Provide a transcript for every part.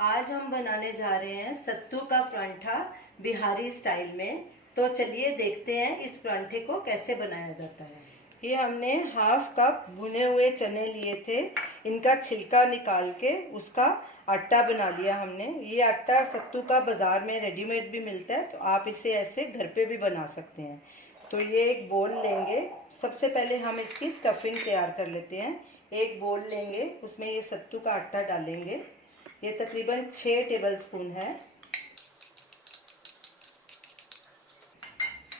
आज हम बनाने जा रहे हैं सत्तू का परांठा बिहारी स्टाइल में। तो चलिए देखते हैं इस परांठे को कैसे बनाया जाता है। ये हमने हाफ कप भुने हुए चने लिए थे, इनका छिलका निकाल के उसका आटा बना लिया हमने। ये आटा सत्तू का बाज़ार में रेडीमेड भी मिलता है, तो आप इसे ऐसे घर पे भी बना सकते हैं। तो ये एक बोल लेंगे, सबसे पहले हम इसकी स्टफिंग तैयार कर लेते हैं। एक बोल लेंगे, उसमें ये सत्तू का आटा डालेंगे। ये तकरीबन 6 टेबलस्पून है।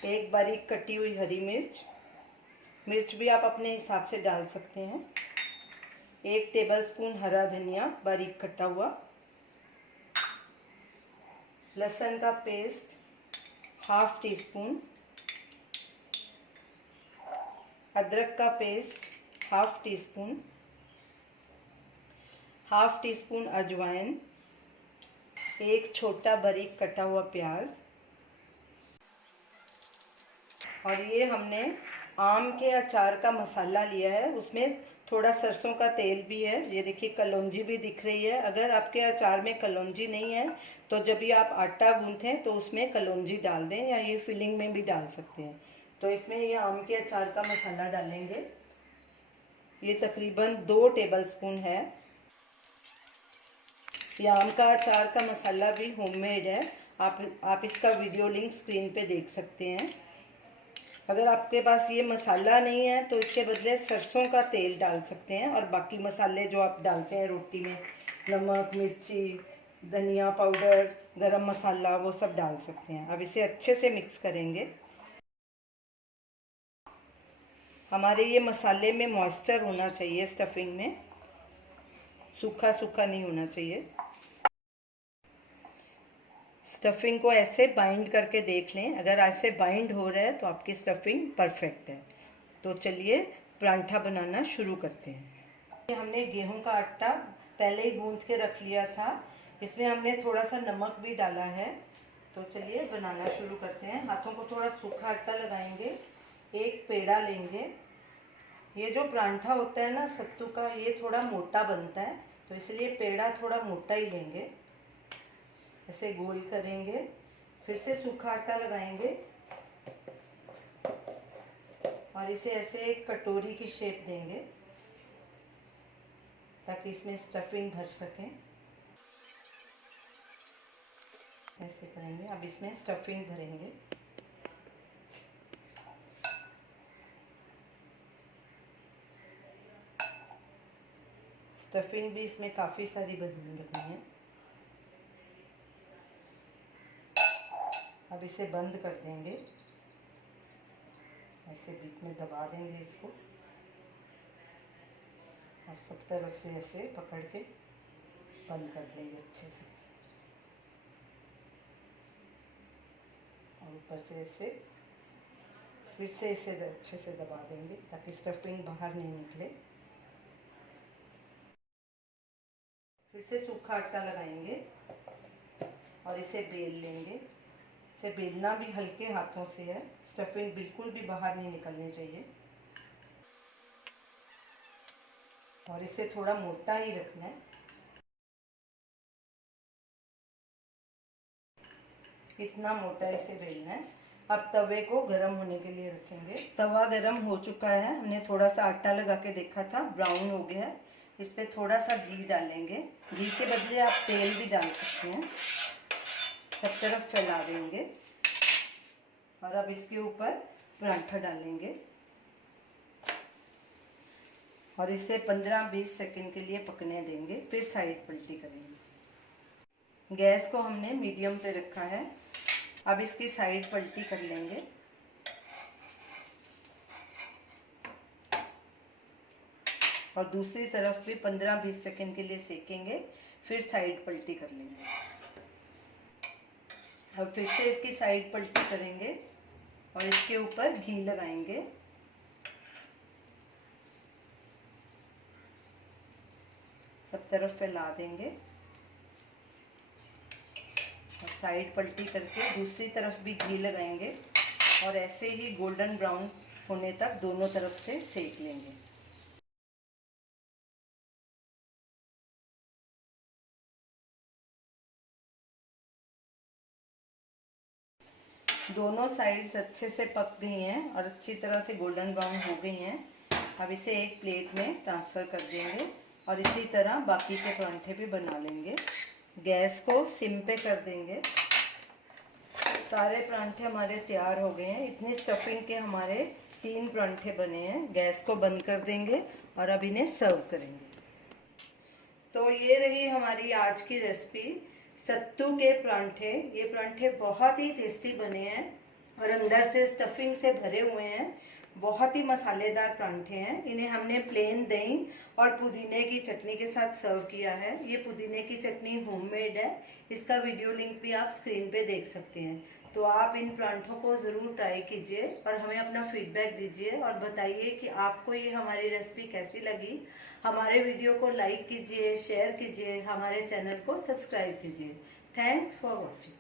एक बारीक कटी हुई हरी मिर्च, मिर्च भी आप अपने हिसाब से डाल सकते हैं। 1 टेबलस्पून हरा धनिया बारीक कटा हुआ, लहसुन का पेस्ट हाफ टी स्पून, अदरक का paste half tea spoon, half tea spoon अजवाइन, एक छोटा बारीक कटा हुआ प्याज, और ये हमने आम के अचार का मसाला लिया है, उसमें थोड़ा सरसों का तेल भी है। ये देखिए कलौंजी भी दिख रही है। अगर आपके अचार में कलौंजी नहीं है तो जब भी आप आटा गूंथें तो उसमें कलौंजी डाल दें, या ये फिलिंग में भी डाल सकते हैं। तो इसमें ये आम के अचार का मसाला डालेंगे। ये तकरीबन 2 टेबलस्पून है। ये आम का अचार का मसाला भी होममेड है, आप इसका वीडियो लिंक स्क्रीन पे देख सकते हैं। अगर आपके पास ये मसाला नहीं है तो इसके बदले सरसों का तेल डाल सकते हैं, और बाकी मसाले जो आप डालते हैं रोटी में, नमक, मिर्ची, धनिया पाउडर, गरम मसाला, वो सब डाल सकते हैं। अब इसे अच्छे से मिक्स करेंगे। हमारे ये मसाले में मॉइस्चर होना चाहिए, स्टफिंग में सूखा सूखा नहीं होना चाहिए। स्टफिंग को ऐसे बाइंड करके देख लें, अगर ऐसे बाइंड हो रहा है तो आपकी स्टफिंग परफेक्ट है। तो चलिए परांठा बनाना शुरू करते हैं। हमने गेहूं का आटा पहले ही गूंथ के रख लिया था, इसमें हमने थोड़ा सा नमक भी डाला है। तो चलिए बनाना शुरू करते हैं। हाथों को थोड़ा सूखा आटा लगाएंगे, एक पेड़ा लेंगे। ये जो परांठा होता है ना सत्तू का, ये थोड़ा मोटा बनता है, तो इसलिए पेड़ा थोड़ा मोटा ही लेंगे। ऐसे गोल करेंगे, फिर से सूखा आटा लगाएंगे और इसे ऐसे एक कटोरी की शेप देंगे ताकि इसमें स्टफिंग भर सके। ऐसे करेंगे। अब इसमें स्टफिंग भरेंगे। स्टफिंग भी इसमें काफ़ी सारी भरनी है। अब इसे बंद कर देंगे, ऐसे बीच में दबा देंगे इसको, और सब तरफ से ऐसे पकड़ के बंद कर देंगे अच्छे से, और ऊपर से ऐसे फिर से इसे अच्छे से दबा देंगे ताकि स्टफिंग बाहर नहीं निकले। फिर से सूखा आटा लगाएंगे और इसे बेल लेंगे। इसे बेलना भी हल्के हाथों से है, स्टफिंग बिल्कुल भी बाहर नहीं निकलनी चाहिए, और इसे थोड़ा मोटा ही रखना है। इतना मोटा इसे बेलना है। अब तवे को गरम होने के लिए रखेंगे। तवा गरम हो चुका है, हमने थोड़ा सा आटा लगा के देखा था, ब्राउन हो गया है। इस पर थोड़ा सा घी डालेंगे। घी के बदले आप तेल भी डाल सकते हैं। सब तरफ फैला देंगे, और अब इसके ऊपर परांठा डालेंगे और इसे 15-20 सेकंड के लिए पकने देंगे, फिर साइड पलटी करेंगे। गैस को हमने मीडियम पे रखा है। अब इसकी साइड पलटी कर लेंगे। और दूसरी तरफ भी 15-20 सेकंड के लिए सेकेंगे, फिर साइड पलटी कर लेंगे। अब फिर से इसकी साइड पलटी करेंगे और इसके ऊपर घी लगाएंगे। सब तरफ फैला देंगे और साइड पलटी करके दूसरी तरफ भी घी लगाएंगे, और ऐसे ही गोल्डन ब्राउन होने तक दोनों तरफ से सेक लेंगे। दोनों साइड्स अच्छे से पक गई हैं और अच्छी तरह से गोल्डन ब्राउन हो गई हैं। अब इसे एक प्लेट में ट्रांसफ़र कर देंगे और इसी तरह बाकी के परांठे भी बना लेंगे। गैस को सिम पे कर देंगे। सारे परांठे हमारे तैयार हो गए हैं। इतनी स्टफिंग के हमारे 3 परांठे बने हैं। गैस को बंद कर देंगे और अब इन्हें सर्व करेंगे। तो ये रही हमारी आज की रेसिपी, सत्तू के परांठे। ये परांठे बहुत ही टेस्टी बने हैं और अंदर से स्टफिंग से भरे हुए हैं। बहुत ही मसालेदार परांठे हैं। इन्हें हमने प्लेन दही और पुदीने की चटनी के साथ सर्व किया है। ये पुदीने की चटनी होममेड है। इसका वीडियो लिंक भी आप स्क्रीन पे देख सकते हैं। तो आप इन परांठों को ज़रूर ट्राई कीजिए और हमें अपना फीडबैक दीजिए और बताइए कि आपको ये हमारी रेसिपी कैसी लगी। हमारे वीडियो को लाइक कीजिए, शेयर कीजिए, हमारे चैनल को सब्सक्राइब कीजिए। Thanks for watching.